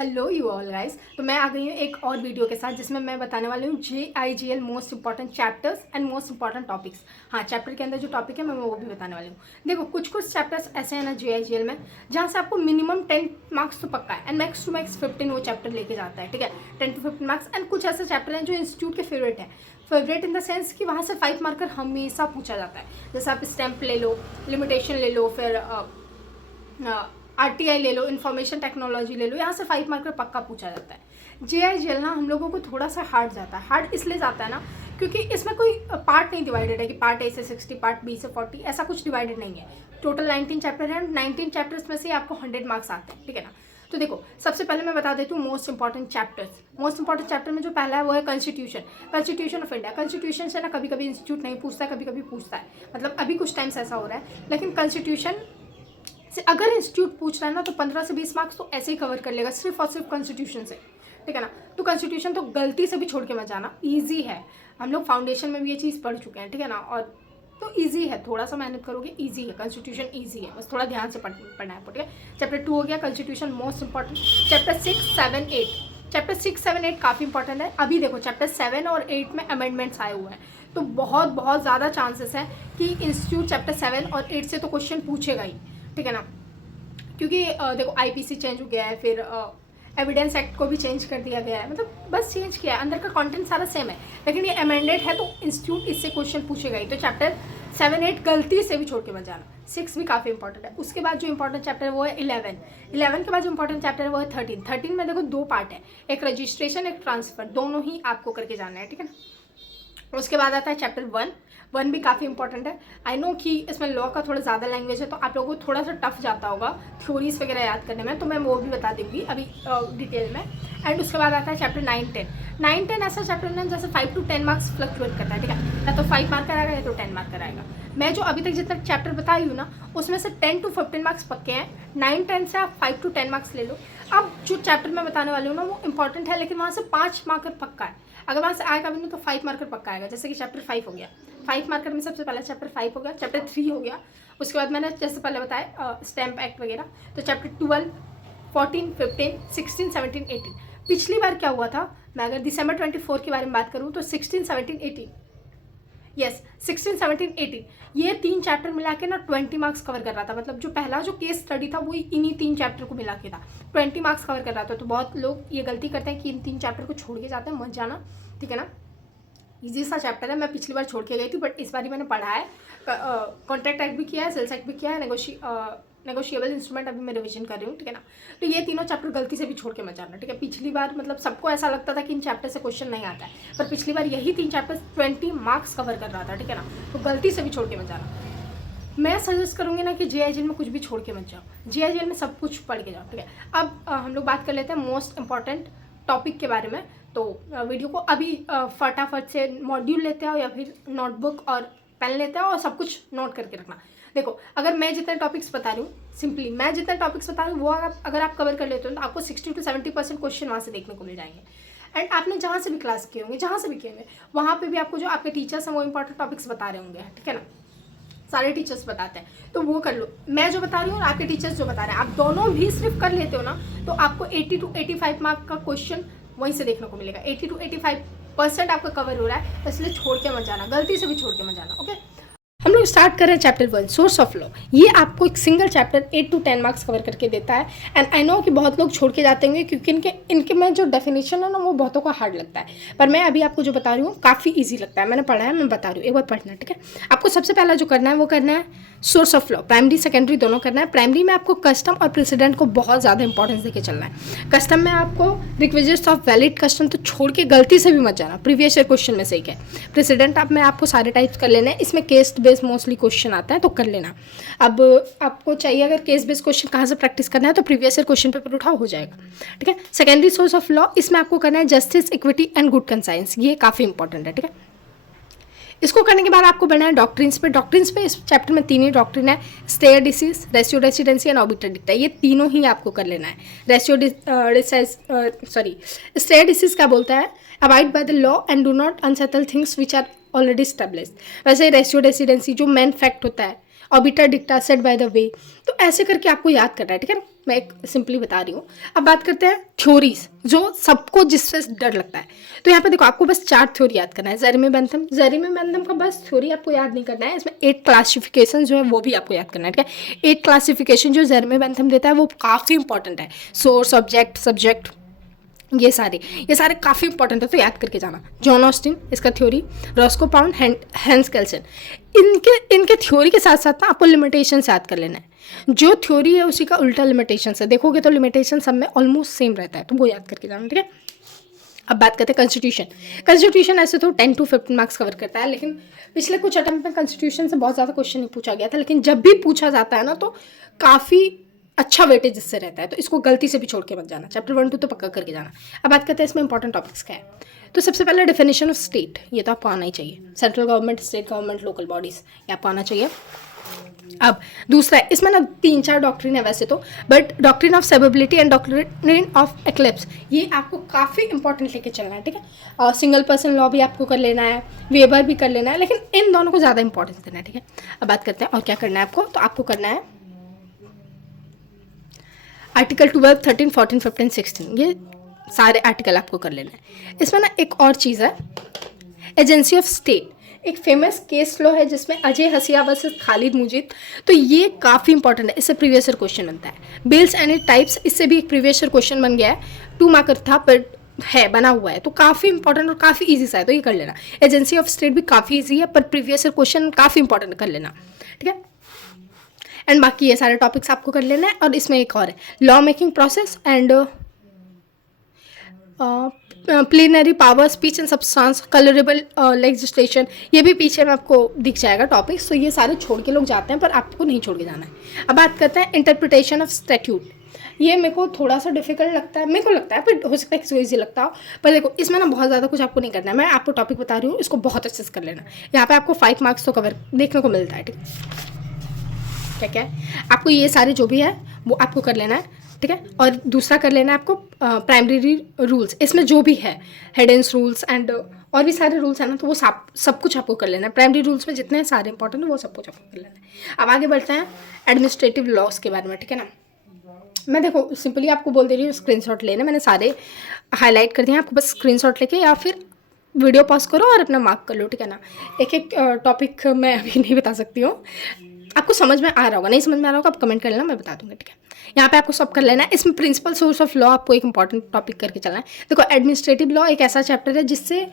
Hello you all guys. तो मैं आ गई हूँ एक और वीडियो के साथ जिसमें मैं बताने वाली हूँ JIGL most important chapters and most important topics. हाँ, चैप्टर के अंदर जो टॉपिक है मैं वो भी बताने वाली हूँ। देखो, कुछ कुछ चैप्टर्स ऐसे हैं ना JIGL में जहाँ से आपको मिनिमम 10 मार्क्स तो पक्का है एंड मैक्स टू मैक्स 15 वो चैप्टर लेके जाता है। ठीक है, 10 to 15 मार्क्स। एंड कुछ ऐसे चैप्टर हैं जो इंस्टीट्यूट के फेवरेट है। फेवरेट इन द सेंस कि वहाँ से 5 मार्कर हमेशा पूछा जाता है। जैसे आप स्टैम्प ले लो, लिमिटेशन ले लो, फिर RTI ले लो, इन्फॉर्मेशन टेक्नोलॉजी ले लो, यहाँ से 5 मार्कर पक्का पूछा जाता है। JIGL ना हम लोगों को थोड़ा सा हार्ड जाता है। हार्ड इसलिए जाता है ना क्योंकि इसमें कोई पार्ट नहीं डिवाइडेड है कि पार्ट A से 60, पार्ट B से 40, ऐसा कुछ डिवाइडेड नहीं है। टोटल 19 चैप्टर है, 19 चैप्टर्स में से आपको 100 मार्क्स आते हैं। ठीक है ना। तो देखो, सबसे पहले मैं बता देती हूँ most important chapters. Most important chapter में जो पहला है वो है कॉन्स्टिट्यूशन ऑफ इंडिया। कॉन्स्टिट्यूशन से ना कभी कभी इंस्टीट्यूट नहीं पूछता है, कभी कभी पूछता है। मतलब अभी कुछ टाइम से ऐसा हो रहा है, लेकिन कॉन्स्टिट्यूशन से अगर इंस्टीट्यूट पूछ रहा है ना तो 15 से 20 मार्क्स तो ऐसे ही कवर कर लेगा, सिर्फ और सिर्फ कॉन्स्टिट्यूशन से। ठीक है ना। तो कॉन्स्टिट्यूशन तो गलती से भी छोड़ के मत जाना, ईजी है। हम लोग फाउंडेशन में भी ये चीज़ पढ़ चुके हैं। ठीक है ना। और तो ईजी है, थोड़ा सा मेहनत करोगे ईजी है, कॉन्स्टिट्यूशन ईजी है, बस थोड़ा ध्यान से पढ़ना है। ठीक है। चैप्टर 2 हो गया constitution, most important. Chapter 6, 7, 8, chapter 6, 7, 8 काफ़ी इंपॉर्टेंट है। अभी देखो चैप्टर 7 और 8 में अमेंडमेंट्स आए हुए हैं, तो बहुत बहुत ज़्यादा चांसेस है कि इंस्टीट्यूट चैप्टर 7 और 8 से तो क्वेश्चन पूछेगा ही। ठीक है ना। क्योंकि देखो IPC चेंज हो गया है, फिर एविडेंस एक्ट को भी चेंज कर दिया गया है, मतलब बस चेंज किया है, अंदर का कंटेंट सारा सेम है, लेकिन ये अमेंडेड है तो इंस्टीट्यूट इससे क्वेश्चन पूछेगा ही। तो चैप्टर 7, 8 गलती से भी छोड़ के मत जाना। 6 भी काफ़ी इंपॉर्टेंट है। उसके बाद जो इंपॉर्टेंट चैप्टर है वो है 11 के बाद जो इंपॉर्टेंट चैप्टर है वो है 13 में देखो 2 पार्ट है, एक रजिस्ट्रेशन, एक ट्रांसफर, दोनों ही आपको करके जाना है। ठीक है ना। उसके बाद आता है चैप्टर 1 भी काफ़ी इंपॉर्टेंट है। आई नो कि इसमें लॉ का थोड़ा ज़्यादा लैंग्वेज है तो आप लोगों को थोड़ा सा टफ जाता होगा थ्योरीज वगैरह याद करने में, तो मैं वो भी बता दूँगी अभी डिटेल में। एंड उसके बाद आता है चैप्टर 9, 10 ऐसा चैप्टर है जैसे 5 to 10 मार्क्स फ्लक्चुएट करता है। ठीक है, या तो 5 मार्कर आएगा या तो 10 मार्कर आएगा। मैं जो अभी तक जितना चैप्टर बताई हूँ ना उसमें से 10 to 15 मार्क्स पक्के हैं। 9, 10 से आप 5 to 10 मार्क्स ले लो। अब जो चैप्टर मैं बताने वाली हूँ ना वो इंपॉर्टेंट है, लेकिन वहाँ से 5 मार्कर पक्का है। अगर वहाँ से आएगा भी नहीं तो 5 मार्कर पक्का आएगा। जैसे कि चैप्टर 5 हो गया, 5 मार्कर में सबसे पहला चैप्टर 5 हो गया, चैप्टर 3 हो गया। उसके बाद मैंने जैसे पहले बताया स्टैम्प एक्ट वगैरह, तो चैप्टर 12, 14, 15, 16, 17, 18। पिछली बार क्या हुआ था, मैं अगर दिसंबर 24 के बारे में बात करूँ तो 16, 17, 18, यस 16, 17, 18 ये 3 चैप्टर मिला के ना 20 मार्क्स कवर कर रहा था। मतलब जो पहला जो केस स्टडी था वो इन्हीं 3 चैप्टर को मिला के था, 20 मार्क्स कवर कर रहा था। तो बहुत लोग ये गलती करते हैं कि इन 3 चैप्टर को छोड़ के जाते हैं, मत जाना। ठीक है ना। ईजी सा चैप्टर है, मैं पिछली बार छोड़ के गई थी बट इस बार ही मैंने पढ़ा है। कॉन्ट्रैक्ट एक्ट भी किया है, सेल्स एक्ट भी किया है, नेगोशिएबल इंस्ट्रूमेंट अभी मैं रिवीजन कर रही हूँ। ठीक है ना। तो ये तीनों चैप्टर गलती से भी छोड़ के मत जाना। ठीक है। पिछली बार मतलब सबको ऐसा लगता था कि इन चैप्टर से क्वेश्चन नहीं आता है, पर पिछली बार यही 3 चैप्टर 20 मार्क्स कवर कर रहा था। ठीक है ना। तो गलती से भी छोड़ के मत जाना। मैं सजेस्ट करूँगी ना कि JIGL में कुछ भी छोड़ के मत जाओ, JIGL में सब कुछ पढ़ के जाओ। ठीक है। अब हम लोग बात कर लेते हैं मोस्ट इंपॉर्टेंट टॉपिक के बारे में। तो वीडियो को अभी फटाफट से मॉड्यूल लेते आओ या फिर नोटबुक और पेन लेते आओ और सब कुछ नोट करके रखना। देखो, अगर मैं जितने टॉपिक्स बता रही हूँ, सिंपली मैं जितने टॉपिक्स बता रही हूँ वो अगर आप कवर कर लेते हो तो आपको 60 to 70% क्वेश्चन वहाँ से देखने को मिल जाएंगे। एंड आपने जहाँ से भी क्लास किए होंगे, जहाँ से भी किए होंगे, वहाँ पे भी आपको जो आपके टीचर्स हैं वो इंपॉर्टेंट टॉपिक्स बता रहे होंगे। ठीक है ना। सारे टीचर्स बताते हैं, तो वो कर लो। मैं जो बता रही हूँ और आपके टीचर्स जो बता रहे हैं, आप दोनों भी सिर्फ कर लेते हो ना तो आपको 80 to 85 मार्क का क्वेश्चन वहीं से देखने को मिलेगा। 80 to 85% आपका कवर हो रहा है, तो इसलिए छोड़ के मत जाना, गलती से भी छोड़ के मत जाना। ओके, हम लोग स्टार्ट कर रहे हैं चैप्टर 1, सोर्स ऑफ लॉ। ये आपको एक single chapter 8 to 10 marks cover करके देता है। एंड आई नो कि बहुत लोग छोड़ के जाते होंगे क्योंकि इनके में जो डेफिनेशन है ना वो बहुतों को हार्ड लगता है, पर मैं अभी आपको जो बता रही हूँ काफ़ी ईजी लगता है। मैंने पढ़ा है, मैं बता रही हूँ, एक बार पढ़ना। ठीक है। आपको सबसे पहला जो करना है वो करना है source of law. Primary secondary दोनों करना है। प्राइमरी में आपको कस्टम और प्रेसिडेंट को बहुत ज़्यादा इंपॉर्टेंस देके चलना है। कस्टम में आपको रिक्विजिट्स ऑफ वैलिड कस्टम तो छोड़ के गलती से भी मत जाना, प्रीवियस ईयर क्वेश्चन में सही है। प्रेसिडेंट आप में आपको सारे टाइप्स कर लेना है, इसमें केस बेस्ड मोस्टली क्वेश्चन आता है तो कर लेना। अब आपको चाहिए अगर केस बेस्ड क्वेश्चन कहाँ से प्रैक्टिस करना है तो प्रीवियस ईयर क्वेश्चन पेपर उठाओ, हो जाएगा। ठीक है। सेकेंडरी सोर्स ऑफ लॉ, इसमें आपको करना है justice, equity and good conscience, ये काफ़ी इंपॉर्टेंट है। ठीक है। इसको करने के बाद आपको बढ़ना है डॉक्ट्रिन्स पे। डॉक्ट्रिन्स पे इस चैप्टर में 3 ही डॉक्ट्रिन है, stare decisis, ratio decidendi and obiter dicta. ये तीनों ही आपको कर लेना है। स्टेयर डिसीज क्या बोलता है, abide by the law and do not unsettle things which are already established. वैसे रेशियो रेसिडेंसी जो मेन फैक्ट होता है obiter dicta set by the way. तो ऐसे करके आपको याद करना है, ठीक है ना। मैं एक सिंपली बता रही हूँ। अब बात करते हैं थ्योरीज, जो सबको जिससे डर लगता है। तो यहाँ पे देखो, आपको बस 4 थ्योरी याद करना है। जेरेमी बेंथम का बस थ्योरी आपको याद नहीं करना है, इसमें 8 क्लासिफिकेशन जो है वो भी आपको याद करना है, ठीक है। 8 क्लासिफिकेशन जो जेरेमी बेंथम देता है वो काफ़ी इंपॉर्टेंट है। सोर्स, ऑब्जेक्ट, सब्जेक्ट, ये सारे काफ़ी इंपॉर्टेंट है, तो याद करके जाना। जॉन ऑस्टिन, इसका थ्योरी, रॉस्को पाउंड, हैंस केल्सन, इनके थ्योरी के साथ साथ ना आपको लिमिटेशन याद कर लेना है। जो थ्योरी है उसी का उल्टा लिमिटेशन है, देखोगे तो लिमिटेशन सब में ऑलमोस्ट सेम रहता है, तो वो याद करके जाना, ठीक है। अब बात करते हैं कॉन्स्टिट्यूशन ऐसे तो 10 to 15 मार्क्स कवर करता है, लेकिन पिछले कुछ अटेम्प्ट में कॉन्स्टिट्यूशन से बहुत ज़्यादा क्वेश्चन नहीं पूछा गया था, लेकिन जब भी पूछा जाता है ना तो काफ़ी अच्छा वेटेज इससे रहता है, तो इसको गलती से भी छोड़ के मत जाना। चैप्टर 1-2 तो पक्का करके जाना। अब बात करते हैं इसमें इंपॉर्टेंट टॉपिक्स क्या है। तो सबसे पहले डेफिनेशन ऑफ स्टेट, ये तो आपको आना ही चाहिए। Central government, state government, local bodies, ये आपको आना चाहिए। अब दूसरा है, इसमें ना 3-4 डॉक्ट्रिन है वैसे तो, but doctrine of severability and doctrine of eclipse, ये आपको काफ़ी इंपॉर्टेंट लेके चलना है, ठीक है। और सिंगल पर्सन लॉ भी आपको कर लेना है, वेबर भी कर लेना है, लेकिन इन दोनों को ज़्यादा इंपॉर्टेंस देना है, ठीक है। अब बात करते हैं और क्या करना है आपको। तो आपको करना है आर्टिकल 12, 13, 14, 15, 16, ये सारे आर्टिकल आपको कर लेना है। इसमें ना एक और चीज़ है, एजेंसी ऑफ स्टेट, एक फेमस केस लॉ है जिसमें अजय हसिया वर्सेस खालिद मुजीद, तो ये काफ़ी इंपॉर्टेंट है, इससे प्रीवियस ईयर क्वेश्चन बनता है। बिल्स एंड इट टाइप्स, इससे भी एक प्रीवियस ईयर क्वेश्चन बन गया है, 2 मार्कर था पर है बना हुआ है, तो काफ़ी इंपॉर्टेंट और काफ़ी ईजी सा है, तो ये कर लेना। एजेंसी ऑफ स्टेट भी काफ़ी ईजी है, पर प्रीवियस ईयर क्वेश्चन काफ़ी इंपॉर्टेंट कर लेना, ठीक है। एंड बाकी ये सारे टॉपिक्स आपको कर लेना है। और इसमें एक और है, law making process and plenary power, speech and substance, colourable legislation, ये भी पीछे में आपको दिख जाएगा टॉपिक्स, तो ये सारे छोड़ के लोग जाते हैं, पर आपको नहीं छोड़ के जाना है। अब बात करते हैं इंटरप्रिटेशन ऑफ स्टैट्यूट, ये मेरे को थोड़ा सा डिफिकल्ट लगता है, मेरे को लगता है, पर हो सकता है किसी को ईजी लगता हो। पर देखो, इसमें ना बहुत ज़्यादा कुछ आपको नहीं करना है, मैं आपको टॉपिक बता रही हूँ, इसको बहुत अच्छे से कर लेना। यहाँ पे आपको 5 मार्क्स तो कवर देखने को मिलता है, ठीक है। क्या है, आपको ये सारे जो भी है वो आपको कर लेना है, ठीक है। और दूसरा कर लेना है आपको प्राइमरी रूल्स, इसमें जो भी है हेडेंस रूल्स एंड और भी सारे रूल्स हैं ना, तो वो सब कुछ आपको कर लेना है। प्राइमरी रूल्स में जितने सारे इंपॉर्टेंट है वो सब कुछ आपको कर लेना है। अब आगे बढ़ते हैं एडमिनिस्ट्रेटिव लॉस के बारे में, ठीक है ना। मैं देखो सिंपली आपको बोल दे रही हूँ स्क्रीनशॉट लेने, मैंने सारे हाईलाइट कर दिए हैं, आपको बस स्क्रीनशॉट लेके या फिर वीडियो पॉज करो और अपना मार्क कर लो, ठीक है ना। एक एक टॉपिक मैं अभी नहीं बता सकती हूँ, आपको समझ में आ रहा होगा, नहीं समझ में आ रहा होगा आप कमेंट कर लेना, मैं बता दूंगा, ठीक है। यहाँ पे आपको सब कर लेना है। इसमें प्रिंसिपल सोर्स ऑफ लॉ आपको एक इंपॉर्टेंट टॉपिक करके चलना है। देखो एडमिनिस्ट्रेटिव लॉ एक ऐसा चैप्टर है जिससे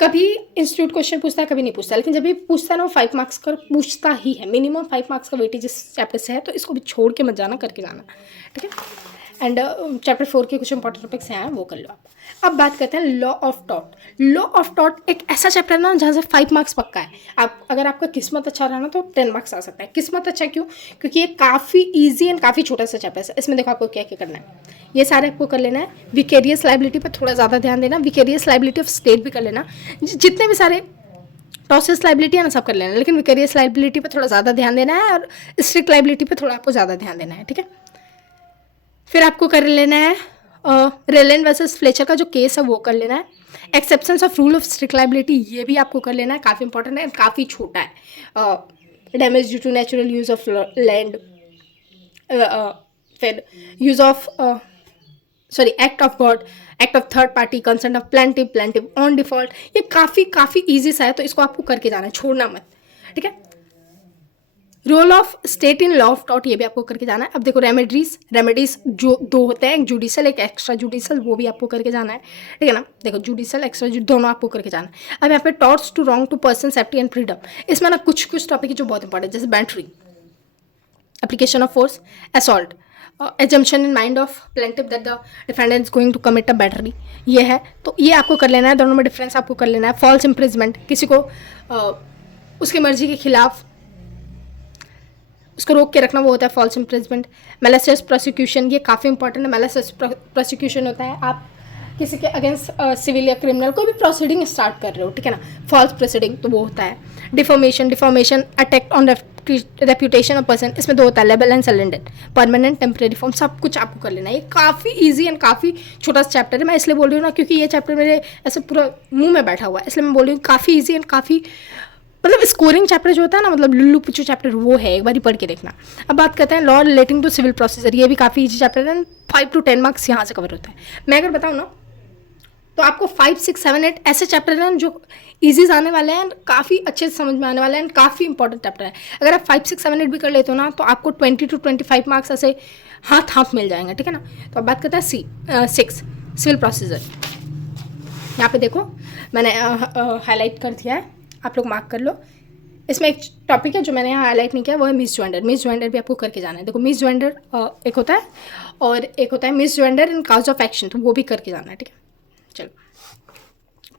कभी इंस्टीट्यूट क्वेश्चन पूछता है, कभी नहीं पूछता, लेकिन जब भी पूछता है ना वो 5 मार्क्स का पूछता ही है, मिनिमम 5 मार्क्स का वेटेज इस चैप्टर से है, तो इसको भी छोड़ के मत जाना, करके जाना, ठीक है। एंड चैप्टर 4 के कुछ इंपॉर्टेंट टॉपिक्स हैं वो कर लो आप। अब बात करते हैं law of taught. Law of taught एक ऐसा चैप्टर है ना जहाँ से 5 मार्क्स पक्का है। आप अगर आपका किस्मत अच्छा रहा ना तो 10 मार्क्स आ सकता है। किस्मत अच्छा क्यों? क्योंकि ये काफ़ी ईजी एंड काफ़ी छोटा सा चैप्टर है। इसमें देखो आपको क्या क्या करना है, ये सारे आपको कर लेना है। विकेरियस लाइबिलिटी पर थोड़ा ज़्यादा ध्यान देना, विकेरियस लाइबिलिटी ऑफ स्टेट भी कर लेना, जितने भी सारे प्रोसेस लाइबिलिटी है ना सब कर लेना, लेकिन विकेरियस लाइबिलिटी पर थोड़ा ज़्यादा ध्यान देना है और स्ट्रिक्ट लाइबिलिटी पर थोड़ा आपको ज़्यादा ध्यान देना है, ठीक है। फिर आपको कर लेना है रेलैंड वर्सेस फ्लेचर का जो केस है वो कर लेना है। Exceptions of rule of strict liability ये भी आपको कर लेना है, काफ़ी इंपॉर्टेंट है, काफ़ी छोटा है। Damage due to natural use of land, फिर use of act of God, act of third party, consent of plaintiff on default, ये काफ़ी ईजी सा है, तो इसको आपको करके जाना है, छोड़ना मत, ठीक है। Role of state in law of टॉट ये भी आपको करके जाना है। अब देखो रेमेडीज जो 2 होते हैं, एक जुडिशल एक एक्स्ट्रा जुडिशल, वो भी आपको करके जाना है, ठीक है ना। देखो जुडिशल एक्स्ट्रा दोनों आपको करके जाना है। अब यहाँ पे torts to wrong to person safety and freedom, इसमें ना कुछ टॉपिक है जो बहुत इंपॉर्टेंट है, जैसे battery, application of force, assault, assumption in mind of plaintiff that the defendant is going to commit a battery, ये है, तो ये आपको कर लेना है। दोनों में डिफरेंस आपको कर लेना है। फॉल्स इम्प्रिजमेंट, किसी को उसकी मर्जी के खिलाफ उसको रोक के रखना, वो होता है फॉल्स इम्प्रिजमेंट। मैलिशियस प्रोसिक्यूशन, ये काफ़ी इंपॉर्टेंट है। मैलिशियस प्रोसिक्यूशन होता है आप किसी के अगेंस्ट सिविल या क्रिमिनल कोई भी प्रोसीडिंग स्टार्ट कर रहे हो, ठीक है ना। फॉल्स प्रोसीडिंग तो वो होता है। Defamation attack on reputation of person, इसमें 2 होता है, libel and slander, permanent temporary form, सब कुछ आपको कर लेना है। ये काफ़ी ईजी एंड काफ़ी छोटा सा चैप्टर है, मैं इसलिए बोल रही हूँ ना क्योंकि ये चैप्टर मेरे ऐसे पूरा मुंह में बैठा हुआ है, इसलिए मैं बोल रही हूँ काफ़ी ईजी एंड काफ़ी मतलब स्कोरिंग चैप्टर जो होता है ना, मतलब लुल्लू पुच्चू चैप्टर, वो है, एक बार ही पढ़ के देखना। अब बात करते हैं law relating to civil procedure. ये भी काफ़ी ईजी चैप्टर है, 5 to 10 मार्क्स यहाँ से कवर होता है। मैं अगर बताऊँ ना तो आपको 5, 6, 7, 8 ऐसे चैप्टर हैं जो ईजीज आने वाले हैं, काफ़ी अच्छे से समझ में आने वाले हैं, काफ़ी इंपॉर्टेंट चैप्टर है। अगर आप 5, 6, 7, 8 भी कर लेते हो ना तो आपको 20 to 25 मार्क्स ऐसे हाथ मिल जाएंगे, ठीक है ना। तो अब बात करते हैं 6 सिविल प्रोसीजर। यहाँ पे देखो मैंने हाईलाइट कर दिया है, आप लोग मार्क कर लो। इसमें एक टॉपिक है जो मैंने यहाँ हाईलाइट नहीं किया, वो है मिस जॉइंडर। मिस जॉइंडर भी आपको करके जाना है। देखो मिस जॉइंडर एक होता है और एक होता है misjoinder in cause of action, तो वो भी करके जाना है, ठीक है। चलो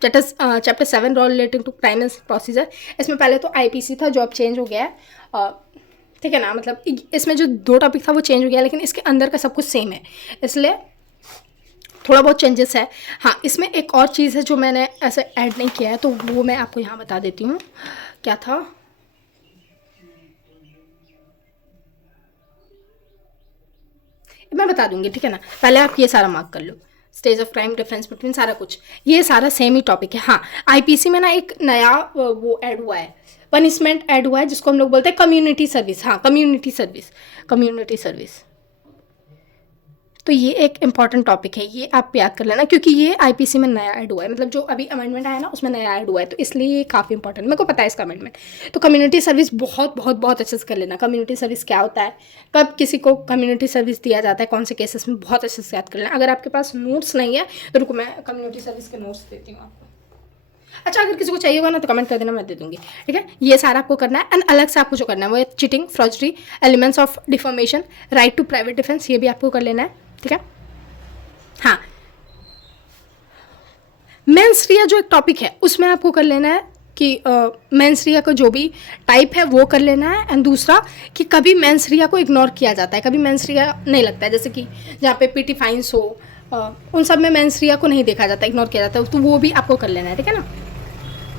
chapter 7 law relating to crime and procedure. इसमें पहले तो आईपीसी था जो अब चेंज हो गया है, ठीक है ना। मतलब इसमें जो 2 टॉपिक था वो चेंज हो गया, लेकिन इसके अंदर का सब कुछ सेम है, इसलिए थोड़ा बहुत चेंजेस है। हाँ, इसमें एक और चीज़ है जो मैंने ऐसे ऐड नहीं किया है, तो वो मैं आपको यहाँ बता देती हूँ। क्या था, मैं बता दूंगी, ठीक है ना। पहले आप ये सारा मार्क कर लो, stage of crime, difference between, सारा कुछ ये सारा सेम ही टॉपिक है। हाँ, आईपीसी में ना एक नया वो ऐड हुआ है, पनिशमेंट ऐड हुआ है, जिसको हम लोग बोलते हैं कम्युनिटी सर्विस। हाँ, कम्युनिटी सर्विस। तो ये एक इंपॉर्टेंट टॉपिक है, ये आप याद कर लेना, क्योंकि ये आईपीसी में नया ऐड हुआ है। मतलब जो अभी अमेंडमेंट आया ना उसमें नया ऐड हुआ है, तो इसलिए ये काफ़ी इंपॉर्टेंट, मेरे को पता है इसका अमेंडमेंट। तो कम्युनिटी सर्विस बहुत अच्छे से कर लेना। कम्युनिटी सर्विस क्या होता है, कब किसी को कम्युनिटी सर्विस दिया जाता है, कौन से केसेस में, बहुत अच्छे से याद कर लेना। अगर आपके पास नोट्स नहीं है तो रुको, मैं कम्युनिटी सर्विस के नोट्स देती हूँ आपको। अच्छा, अगर किसी को चाहिए होगा ना तो कमेंट कर देना, मैं दे दूंगी, ठीक है। ये सारा आपको करना है। एंड अलग से आपको जो करना है वो है चीटिंग, फ्रॉडरी, elements of defamation, right to private defence, ये भी आपको कर लेना है, ठीक है। हाँ, मेंस रिया जो एक टॉपिक है उसमें आपको कर लेना है कि मेंस रिया का जो भी टाइप है वो कर लेना है। एंड दूसरा कि कभी मेंस रिया को इग्नोर किया जाता है, कभी मेंस रिया नहीं लगता है, जैसे कि जहाँ पे पीटी फाइन्स हो उन सब में मेंस रिया को नहीं देखा जाता, इग्नोर किया जाता है, तो वो भी आपको कर लेना है, ठीक है ना।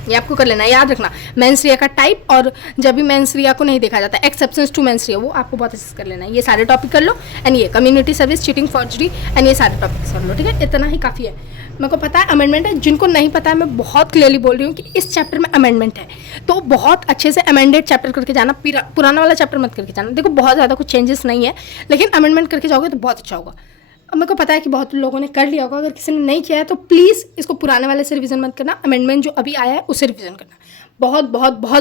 ये आपको कर लेना है, याद रखना, मेंस्ट्रिया का टाइप और जब भी मेंस्ट्रिया को नहीं देखा जाता, एक्सेप्शंस टू मेंस्ट्रिया, वो आपको बहुत अच्छे से कर लेना है। ये सारे टॉपिक कर लो। एंड ये community service, cheating, forgery and ये सारे टॉपिक्स कर लो, ठीक है। इतना ही काफ़ी है। मेरे को पता है अमेंडमेंट है, जिनको नहीं पता है मैं बहुत क्लियरली बोल रही हूँ कि इस चैप्टर में अमेंडमेंट है, तो बहुत अच्छे से अमेंडेड चैप्टर करके जाना, पुराना वाला चैप्टर मत करके जाना। देखो बहुत ज़्यादा कुछ चेंजेस नहीं है, लेकिन अमेंडमेंट करके जाओगे तो बहुत अच्छा होगा। अब मेरे को पता है कि बहुत लोगों ने कर लिया होगा, अगर किसी ने नहीं किया है तो प्लीज़ इसको पुराने वाले से रिवीजन मत करना, अमेंडमेंट जो अभी आया है उसे रिवीजन करना। बहुत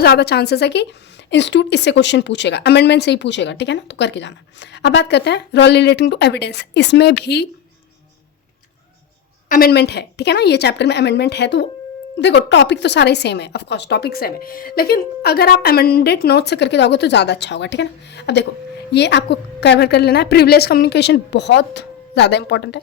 ज़्यादा चांसेस है कि इंस्टीट्यूट इससे क्वेश्चन पूछेगा, अमेंडमेंट से ही पूछेगा, ठीक है ना, तो करके जाना। अब बात करते हैं रॉल रिलेटिंग टू एविडेंस, इसमें भी अमेंडमेंट है, ठीक है ना। ये चैप्टर में अमेंडमेंट है, तो देखो टॉपिक तो सारा ही सेम है, ऑफकोर्स टॉपिक सेम है, लेकिन अगर आप अमेंडेड नोट से करके जाओगे तो ज़्यादा अच्छा होगा, ठीक है ना। अब देखो ये आपको कवर कर लेना है। प्रिविलेज कम्युनिकेशन बहुत ज़्यादा इंपॉर्टेंट है,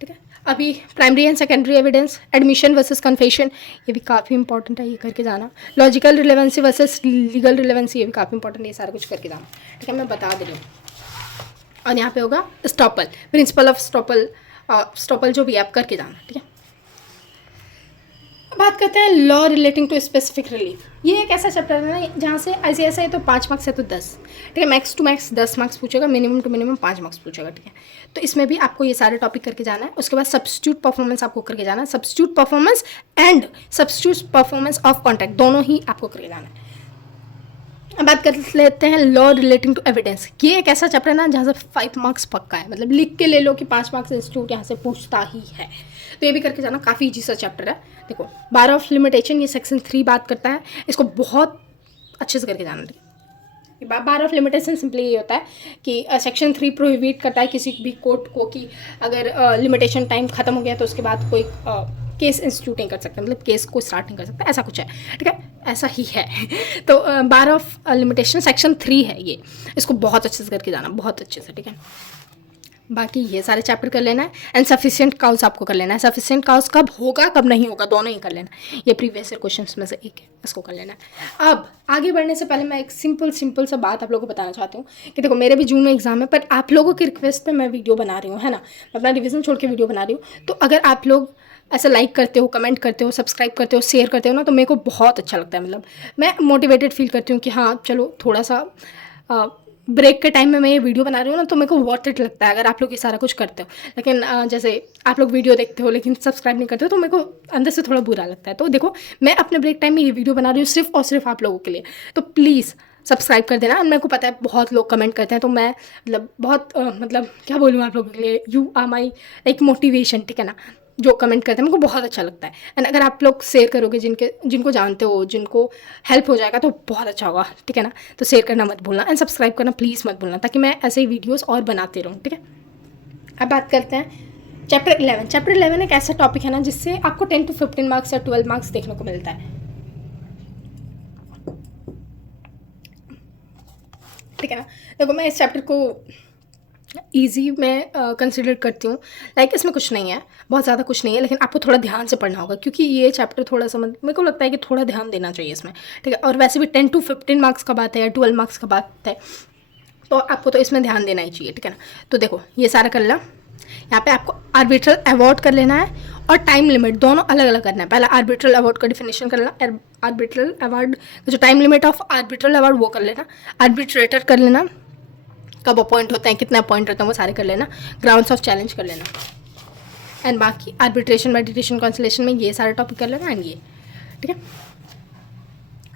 ठीक है। अभी primary and secondary evidence, admission versus confession, ये भी काफ़ी इंपॉर्टेंट है, ये करके जाना। Logical relevancy versus legal relevancy, ये भी काफ़ी इंपॉर्टेंट है, ये सारा कुछ करके जाना, ठीक है, मैं बता दे रही हूँ। और यहाँ पे होगा स्टॉपल, प्रिंसिपल ऑफ स्टॉपल जो भी आप करके जाना, ठीक है। बात करते हैं law relating to specific relief. ये एक ऐसा चैप्टर है ना जहाँ से ऐसे है तो 5 मार्क्स है तो 10, ठीक है, मैक्स टू मैक्स 10 मार्क्स पूछेगा, मिनिमम टू मिनिमम 5 मार्क्स पूछेगा, ठीक है। तो इसमें भी आपको ये सारे टॉपिक करके जाना है। उसके बाद सब्स्टिट्यूट परफॉर्मेंस आपको करके जाना है, substitute performance and substitute performance of contract, दोनों ही आपको करके जाना है। अब बात कर लेते हैं लॉ रिलेटिंग टू एविडेंस। ये एक ऐसा चैप्टर है ना जहाँ से 5 मार्क्स पक्का है, मतलब लिख के ले लो कि 5 मार्क्स इंस्टीट्यूट यहाँ से पूछता ही है, तो ये भी करके जाना, काफ़ी ईजी सा चैप्टर है। देखो बार ऑफ लिमिटेशन, ये सेक्शन 3 बात करता है, इसको बहुत अच्छे से करके जाना, ठीक है। बार ऑफ लिमिटेशन सिंपली ये होता है कि सेक्शन 3 प्रोहिबिट करता है किसी भी कोर्ट को कि अगर लिमिटेशन टाइम खत्म हो गया तो उसके बाद कोई केस इंस्टीट्यूट नहीं कर सकता, मतलब केस को स्टार्ट नहीं कर सकता, ऐसा कुछ है, ठीक है, ऐसा ही है। तो बार ऑफ लिमिटेशन सेक्शन 3 है ये, इसको बहुत अच्छे से करके जाना, बहुत अच्छे से, ठीक है। बाकी ये सारे चैप्टर कर लेना है। एंड सफिशिएंट काउज आपको कर लेना है। सफिशिएंट काउज कब होगा कब नहीं होगा दोनों ही कर लेना, ये प्रीवियस ईयर क्वेश्चंस में से एक है, इसको कर लेना है। अब आगे बढ़ने से पहले मैं एक सिंपल सा बात आप लोगों को बताना चाहती हूँ कि देखो मेरे भी जून में एग्जाम है, पर आप लोगों की रिक्वेस्ट पे मैं वीडियो बना रही हूँ, है ना, मैं अपना रिविजन छोड़ के वीडियो बना रही हूँ। तो अगर आप लोग ऐसा लाइक करते हो, कमेंट करते हो, सब्सक्राइब करते हो, शेयर करते हो ना, तो मेरे को बहुत अच्छा लगता है, मतलब मैं मोटिवेटेड फील करती हूँ कि हाँ चलो थोड़ा सा ब्रेक के टाइम में मैं ये वीडियो बना रही हूँ ना, तो मेरे को वर्थ इट लगता है अगर आप लोग ये सारा कुछ करते हो। लेकिन जैसे आप लोग वीडियो देखते हो लेकिन सब्सक्राइब नहीं करते हो, तो मेरे को अंदर से थोड़ा बुरा लगता है। तो देखो, मैं अपने ब्रेक टाइम में ये वीडियो बना रही हूँ सिर्फ और सिर्फ आप लोगों के लिए। तो प्लीज़ सब्सक्राइब कर देना। मेरे को पता है बहुत लोग कमेंट करते हैं, तो मैं मतलब बहुत मतलब क्या बोलूँ आप लोगों के लिए, you are my like motivation, ठीक है ना। जो कमेंट करते हैं मेरे को बहुत अच्छा लगता है। एंड अगर आप लोग शेयर करोगे जिनको जानते हो, जिनको हेल्प हो जाएगा, तो बहुत अच्छा होगा, ठीक है ना। तो शेयर करना मत भूलना एंड सब्सक्राइब करना प्लीज़ मत भूलना, ताकि मैं ऐसे ही वीडियोज़ और बनाते रहूँ, ठीक है। अब बात करते हैं चैप्टर 11। चैप्टर 11 एक ऐसा टॉपिक है ना जिससे आपको 10 to 15 मार्क्स या 12 मार्क्स देखने को मिलता है, ठीक है ना। देखो, मैं इस चैप्टर को ईजी मैं कंसिडर करती हूँ। लाइक इसमें कुछ नहीं है, बहुत ज़्यादा कुछ नहीं है, लेकिन आपको थोड़ा ध्यान से पढ़ना होगा, क्योंकि ये चैप्टर थोड़ा सा मेरे को लगता है कि थोड़ा ध्यान देना चाहिए इसमें, ठीक है। और वैसे भी 10 to 15 मार्क्स का बात है या 12 मार्क्स का बात है, तो आपको तो इसमें ध्यान देना ही चाहिए, ठीक है ना। तो देखो, ये सारा कर ला। यहाँ पे आपको आर्बिट्रल अवॉर्ड कर लेना है और टाइम लिमिट दोनों अलग अलग करना है। पहले आर्बिट्रल अवॉर्ड का डिफिनेशन कर लेना, आर्बिट्रल अवार्ड जो time limit of arbitral award वो कर लेना, आर्बिट्रेटर कर लेना, कब अपॉइंट होते हैं, कितने अपॉइंट होते हैं वो सारे कर लेना, ग्राउंड्स ऑफ चैलेंज कर लेना, एंड बाकी आर्बिट्रेशन, मेडिटेशन, कॉन्सलेशन में ये सारे टॉपिक कर लेना एंड ये, ठीक है।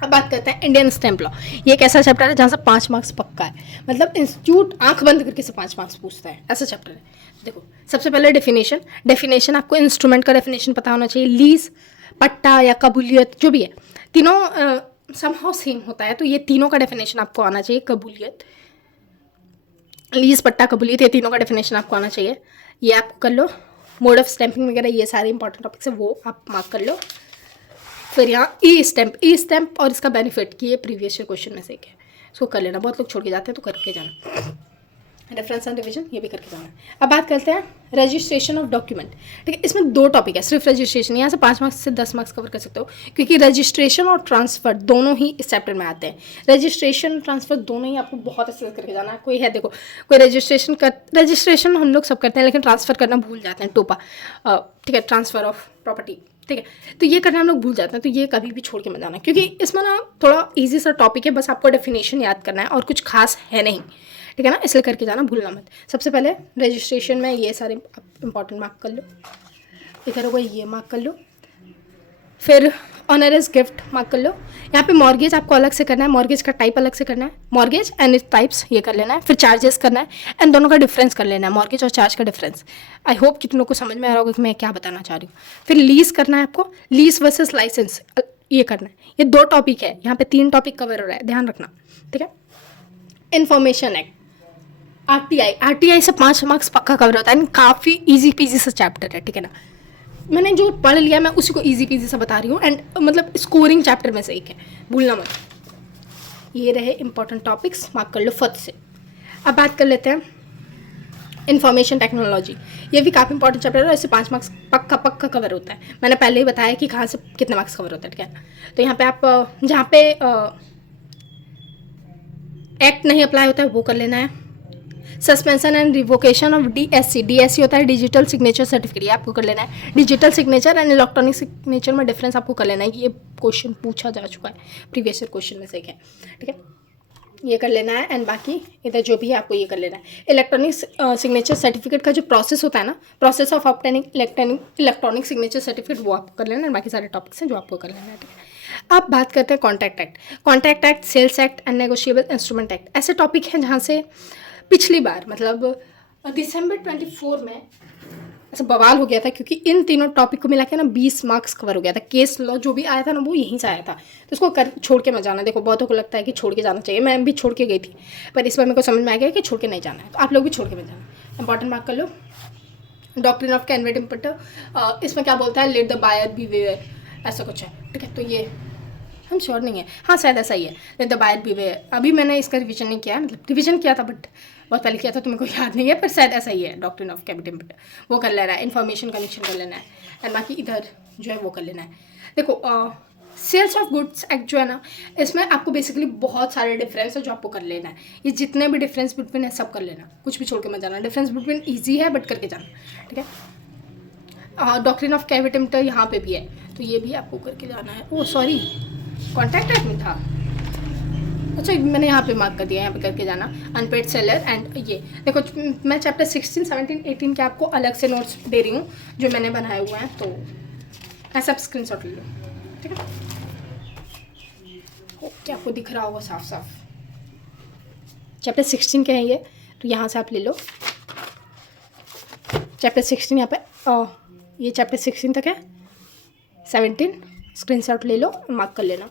अब बात करते हैं इंडियन स्टैम्प लॉ। ये एक ऐसा चैप्टर है जहाँ से 5 मार्क्स पक्का है, मतलब इंस्टीट्यूट आंख बंद करके से 5 मार्क्स पूछता है, ऐसा चैप्टर है। देखो, सबसे पहले डेफिनेशन आपको इंस्ट्रूमेंट का डेफिनेशन पता होना चाहिए। लीज, पट्टा या कबूलियत जो भी है, तीनों समहाउ सेम होता है, तो ये तीनों का डेफिनेशन आपको आना चाहिए। कबूलियत, लीज, पट्टा, कबूलियत, ये तीनों का डेफिनेशन आपको आना चाहिए। ये आप कर लो। मोड ऑफ स्टैंपिंग वगैरह ये सारे इंपॉर्टेंट टॉपिक्स है, वो आप मार्क कर लो। फिर यहाँ ई स्टैम्प और इसका बेनिफिट कि ये प्रीवियस ईयर क्वेश्चन में से एक है, इसको कर लेना। बहुत लोग छोड़ के जाते हैं, तो करके जाना। रेफरेंस एंड रिवीजन ये भी करके जाना। अब बात करते हैं रजिस्ट्रेशन ऑफ डॉक्यूमेंट, ठीक है। इसमें 2 टॉपिक है, सिर्फ रजिस्ट्रेशन। यहाँ से 5 मार्क्स से 10 मार्क्स कवर कर सकते हो, क्योंकि रजिस्ट्रेशन और ट्रांसफर दोनों ही इस चैप्टर में आते हैं। रजिस्ट्रेशन, ट्रांसफर दोनों ही आपको बहुत अच्छे से करके जाना है। कोई है, देखो, कोई रजिस्ट्रेशन हम लोग सब करते हैं, लेकिन ट्रांसफ़र करना भूल जाते हैं, टोपा, ठीक है, ट्रांसफ़र ऑफ प्रॉपर्टी, ठीक है। तो ये करना हम लोग भूल जाते हैं, तो ये कभी भी छोड़ के मत जाना, क्योंकि इसमें ना थोड़ा ईजी सा टॉपिक है, बस आपको डेफिनेशन याद करना है और कुछ खास है नहीं, ठीक है ना। इसलिए करके जाना, भूलना मत। सबसे पहले रजिस्ट्रेशन में ये सारे इंपॉर्टेंट मार्क कर लो, इधर होगा ये मार्क कर लो। फिर ऑनरस गिफ्ट मार्क कर लो। यहाँ पे मॉर्गेज आपको अलग से करना है, मॉर्गेज का टाइप अलग से करना है, मॉर्गेज एंड इट्स टाइप्स ये कर लेना है। फिर चार्जेस करना है एंड दोनों का डिफरेंस कर लेना है, मॉर्गेज और चार्ज का डिफरेंस। आई होप कि तुम लोग को समझ में आ रहा होगा कि मैं क्या बताना चाह रही हूँ। फिर लीज करना है आपको, लीज वर्सेस लाइसेंस ये करना है। ये 2 टॉपिक है, यहाँ पे 3 टॉपिक कवर हो रहा है, ध्यान रखना, ठीक है। इन्फॉर्मेशन एक्ट, आरटीआई से 5 मार्क्स पक्का कवर होता है, काफ़ी इजी पीजी सा चैप्टर है, ठीक है ना। मैंने जो पढ़ लिया मैं उसी को इजी पीजी सा बता रही हूँ, एंड मतलब स्कोरिंग चैप्टर में से एक है, भूलना मत। ये रहे इंपॉर्टेंट टॉपिक्स, मार्क कर लो फर्स्ट से। अब बात कर लेते हैं इंफॉर्मेशन टेक्नोलॉजी। ये भी काफ़ी इंपॉर्टेंट चैप्टर है, इससे 5 मार्क्स पक्का कवर होता है। मैंने पहले ही बताया कि कहाँ से कितने मार्क्स कवर होता है, ठीक है। तो यहाँ पे आप जहाँ पे एक्ट नहीं अप्लाई होता है वो कर लेना है। Suspension and revocation of DSC होता है डिजिटल सिग्नेचर सर्टिफिकेट, ये आपको कर लेना है। Digital signature and electronic signature में डिफरेंस आपको कर लेना है, ये क्वेश्चन पूछा जा चुका है, प्रीवियस ईयर क्वेश्चन में से एक है, ठीक है। ये कर लेना है एंड बाकी इधर जो भी है आपको ये कर लेना है। इलेक्ट्रॉनिक सिग्नेचर सर्टिफिकेट का जो प्रोसेस होता है ना, process of obtaining electronic signature certificate, वो आपको कर लेना है। बाकी सारे टॉपिक्स हैं जो आपको कर लेना है, ठीक है। अब बात करते हैं contract act, sales act and negotiable instrument act. ऐसे टॉपिक हैं जहाँ से पिछली बार मतलब दिसंबर 24 में ऐसा बवाल हो गया था, क्योंकि इन तीनों टॉपिक को मिला के ना 20 मार्क्स कवर हो गया था। केस लॉ जो भी आया था ना वो यहीं से आया था, तो उसको छोड़ के मत जाना। देखो, बहुतों को लगता है कि छोड़ के जाना चाहिए, मैं भी छोड़ के गई थी, पर इस बार मेरे को समझ में आ गया कि छोड़ के नहीं जाना है, तो आप लोग भी छोड़ के मत जाना। इंपॉर्टेंट मार्क कर लो। डॉक्ट्रिन ऑफ कैनवेट इम्पटर, इसमें क्या बोलता है, लेट द बायर बीवेयर, ऐसा कुछ है, ठीक है। तो ये हम श्योर नहीं है, हाँ शायद ऐसा ही है, लेट द बायर बीवेयर। अभी मैंने इसका रिविजन नहीं किया, मतलब रिविजन किया था बट बहुत पहले किया था, तो मेरे को याद नहीं है, पर शायद ऐसा ही है। डॉक्ट्रिन ऑफ कैपिट इम्पटर वो कर लेना है, इन्फॉर्मेशन कलेक्शन कर लेना है, एंड बाकी इधर जो है वो कर लेना है। देखो, सेल्स ऑफ गुड्स एक्ट जो है ना, इसमें आपको बेसिकली बहुत सारे डिफरेंस है जो आपको कर लेना है। ये जितने भी डिफरेंस बिटवीन है सब कर लेना, कुछ भी छोड़ के मत जाना। डिफरेंस बिटवीन ईजी है बट करके जाना, ठीक है। डॉक्ट्रिन ऑफ कैपिट इम्पटर यहाँ पे भी है, तो ये भी आपको करके जाना है। ओ सॉरी, कॉन्ट्रैक्ट एक्ट में था, अच्छा मैंने यहाँ पे मार्क कर दिया, यहाँ पे करके जाना अनपेड सेलर। एंड ये देखो मैं चैप्टर 16, 17, 18 के आपको अलग से नोट्स दे रही हूँ जो मैंने बनाए हुए हैं, तो ऐसा आप स्क्रीनशॉट ले लो, ठीक है। ओके आपको दिख रहा होगा साफ साफ। चैप्टर 16 के हैं ये, तो यहाँ से आप ले लो चैप्टर 16। यहाँ पे ये चैप्टर 16 तक है, 17 स्क्रीनशॉट ले लो, मार्क कर लेना।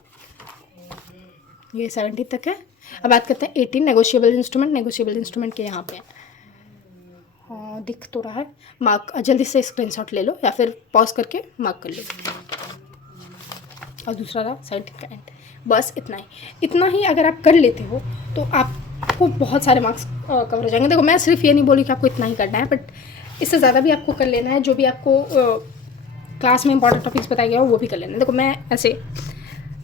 ये 17 तक है। अब बात करते हैं 18 नेगोशिएबल इंस्ट्रूमेंट। नेगोशिएबल इंस्ट्रूमेंट के यहाँ पे हाँ दिख तो रहा है, मार्क जल्दी से स्क्रीनशॉट ले लो या फिर पॉज करके मार्क कर लो। और दूसरा रहा 17 का एंड। बस इतना ही अगर आप कर लेते हो तो आपको बहुत सारे मार्क्स कवर हो जाएंगे। देखो मैं सिर्फ ये नहीं बोली कि आपको इतना ही करना है, बट इससे ज़्यादा भी आपको कर लेना है। जो भी आपको क्लास में इंपॉर्टेंट टॉपिक्स बताया गया हो वो भी कर लेना है। देखो मैं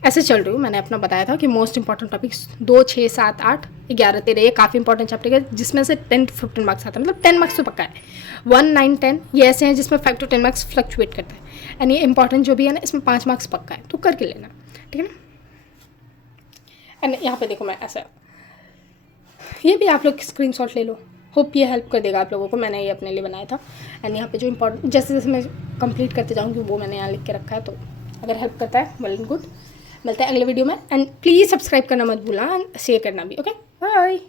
ऐसे चल रही हूँ। मैंने अपना बताया था कि मोस्ट इंपॉर्टेंट टॉपिक्स 2, 6, 7, 8, 11, 13 ये काफ़ी इंपॉर्टेंट चैप्टर है, जिसमें से 10 to 15 मार्क्स आता है। मतलब 10 मार्क्स तो पक्का है। 1, 9, 10 ये ऐसे हैं जिसमें 5 to 10 मार्क्स फ्लक्चुएट करते हैं। एंड ये इंपॉर्टेंट जो भी है ना, इसमें 5 मार्क्स पक्का है, तो करके लेना, ठीक है ना। एंड यहाँ पे देखो मैं ऐसा, ये भी आप लोग स्क्रीनशॉट ले लो। होप ये हेल्प कर देगा आप लोगों को। मैंने ये अपने लिए बनाया था। एंड यहाँ पे जो इंपॉर्टेंट जैसे जैसे मैं कंप्लीट करते जाऊँगी वो मैंने यहाँ लिख के रखा है, तो अगर हेल्प करता है वेल एंड गुड। मिलते हैं अगले वीडियो में। एंड प्लीज़ सब्सक्राइब करना मत भूलना, एंड शेयर करना भी। Okay bye.